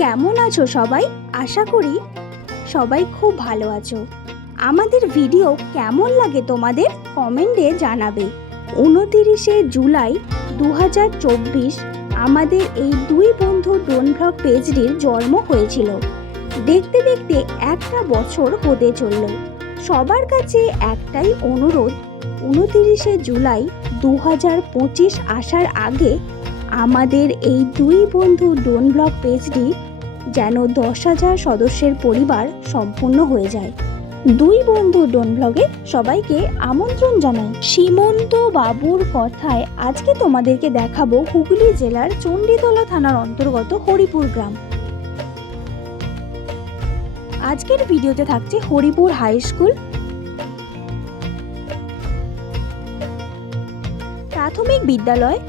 কেমন আছো সবাই? আশা করি সবাই খুব ভালো আছো। আমাদের ভিডিও কেমন লাগে তোমাদের কমেন্টে জানাবে। 29শে জুলাই 2024 আমাদের এই দুই বন্ধু ড্রোন ব্লগ পেজটির জন্ম হয়েছিল। দেখতে দেখতে একটা বছর হতে চলল। সবার কাছে একটাই অনুরোধ, 29শে জুলাই 2025 আসার আগে আমাদের এই দুই বন্ধু ড্রোন ব্লগ পেজটি যেন 10,000 সদস্যের পরিবার সম্পূর্ণ হয়ে যায়। দুই বন্ধু ড্রোন ব্লগে সবাইকে আমন্ত্রণ জানাই। সীমন্ত বাবুর কথায় আজকে তোমাদেরকে দেখাবো হুগলি জেলার চণ্ডীতলা থানার অন্তর্গত হরিপুর গ্রাম। আজকের ভিডিওতে থাকছে হরিপুর হাই স্কুল, প্রাথমিক বিদ্যালয়,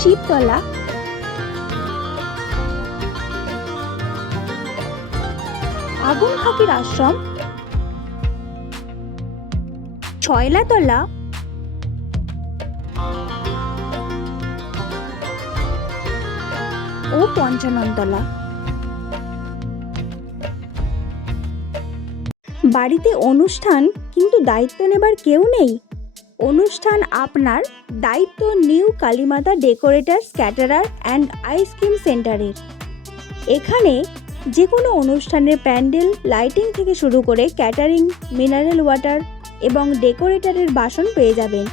শিবতলা, আগুন খাকির আশ্রম, ছয়লাতলা, ও পঞ্চাননতলা। বাড়িতে অনুষ্ঠান কিন্তু দায়িত্ব নেবার কেউ নেই? অনুষ্ঠান আপনার, দায়িত্ব new Kalimata decorators caterer and ice cream সেন্টারের। এখানে যে কোনো অনুষ্ঠানের প্যান্ডেল, লাইটিং থেকে শুরু করে ক্যাটারিং, মিনারেল ওয়াটার এবং ডেকোরেটরের বাসন পেয়ে যাবেন।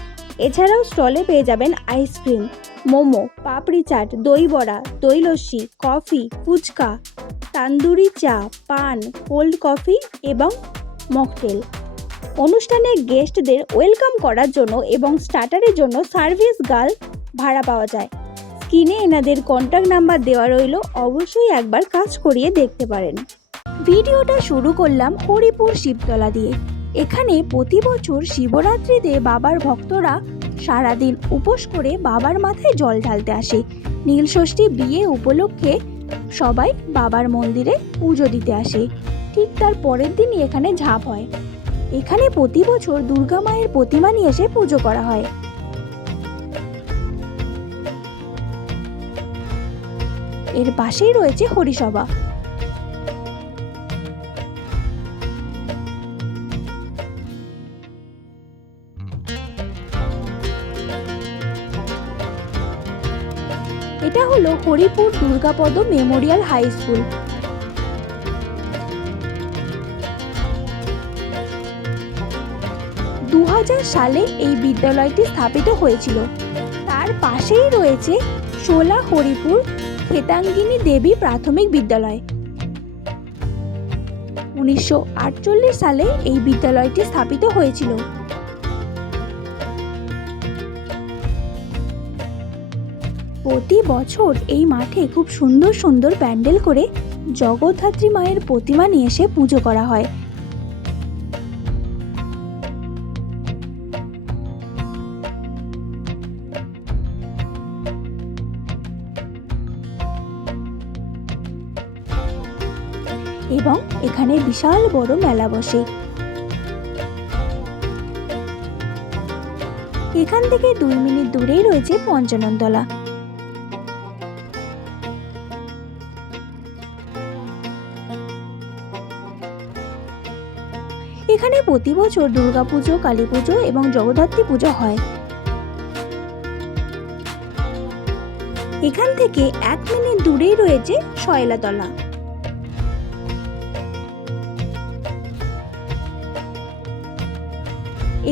এছাড়াও স্টলে পেয়ে যাবেন আইসক্রিম, মোমো, পাপড়ি চাট, দই বড়া, দই লস্যি, কফি, ফুচকা, তান্দুরি চা, পান, কোল্ড কফি এবং মকটেল। অনুষ্ঠানে গেস্টদের ওয়েলকাম করার জন্য এবং স্টার্টারের জন্য সার্ভিস গার্ল ভাড়া পাওয়া যায়। স্ক্রিনে এনাদের কন্ট্যাক্ট নাম্বার দেওয়া রইল, অবশ্যই একবার কাজ করিয়ে দেখতে পারেন। ভিডিওটা শুরু করলাম হরিপুর শিবতলা দিয়ে। এখানে প্রতি বছর শিবরাত্রিতে বাবার ভক্তরা সারাদিন উপোস করে বাবার মাথায় জল ঢালতে আসে। নীলষষ্ঠী বিয়ে উপলক্ষে সবাই বাবার মন্দিরে পুজো দিতে আসে। ঠিক তার পরের দিনই এখানে ঝাঁপ হয়। এখানে প্রতি বছর দুর্গা মায়ের প্রতিমা নিয়ে এসে পুজো করা হয়। এর পাশেই রয়েছে হরিসভা। এটা হলো Haripur Durgapada memorial high school. সালে এই বিদ্যালয়টি স্থাপিত হয়েছিল। তার পাশেই রয়েছে শোলা হরিপুর খেতাঙ্গিনী দেবী প্রাথমিক বিদ্যালয়। 1948 সালে এই বিদ্যালয়টি স্থাপিত হয়েছিল। প্রতি বছর এই মাঠে খুব সুন্দর সুন্দর প্যান্ডেল করে জগদ্ধাত্রী মায়ের প্রতিমা নিয়ে এসে পুজো করা হয়। এবং এখানে বিশাল বড় মেলা বসে। এখান থেকে 2 মিনিট দূরেই রয়েছে পঞ্চাননতলা। এখানে প্রতি বছর দুর্গাপুজো, কালী পুজো এবং জগদ্ধাত্রী পুজো হয়। এখান থেকে 1 মিনিট দূরেই রয়েছে ছয়লাতলা।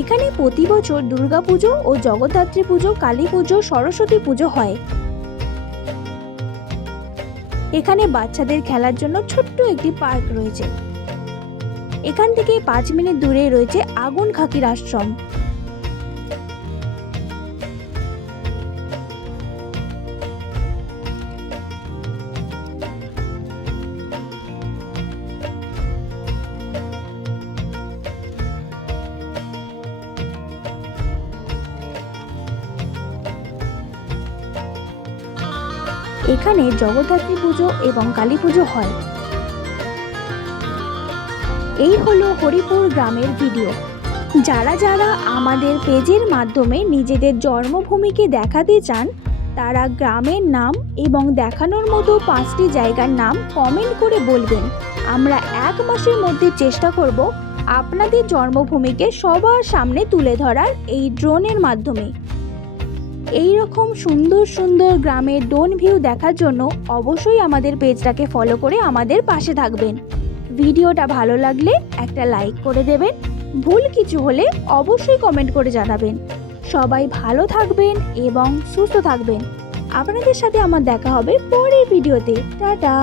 এখানে প্রতি বছর দুর্গাপুজো ও জগদ্ধাত্রী পুজো, কালী পুজো, সরস্বতী পুজো হয়। এখানে বাচ্চাদের খেলার জন্য ছোট্ট একটি পার্ক রয়েছে। এখান থেকে 5 মিনিট দূরে রয়েছে আগুন খাকির আশ্রম। এখানে জগদ্ধাত্রী পুজো এবং কালী পুজো হয়। এই হলো হরিপুর গ্রামের ভিডিও। যারা যারা আমাদের পেজের মাধ্যমে নিজেদের জন্মভূমিকে দেখাতে চান তারা গ্রামের নাম এবং দেখানোর মতো 5টি জায়গার নাম কমেন্ট করে বলবেন। আমরা 1 মাসের মধ্যে চেষ্টা করব আপনাদের জন্মভূমিকে সবার সামনে তুলে ধরার এই ড্রোনের মাধ্যমে। এই রকম সুন্দর সুন্দর গ্রামের ড্রোন ভিউ দেখার জন্য অবশ্যই আমাদের পেজটাকে ফলো করে আমাদের পাশে থাকবেন। ভিডিওটা ভালো লাগলে একটা লাইক করে দেবেন, ভুল কিছু হলে অবশ্যই কমেন্ট করে জানাবেন। সবাই ভালো থাকবেন এবং সুস্থ থাকবেন। আপনাদের সাথে আমার দেখা হবে পরের ভিডিওতে। টাটা।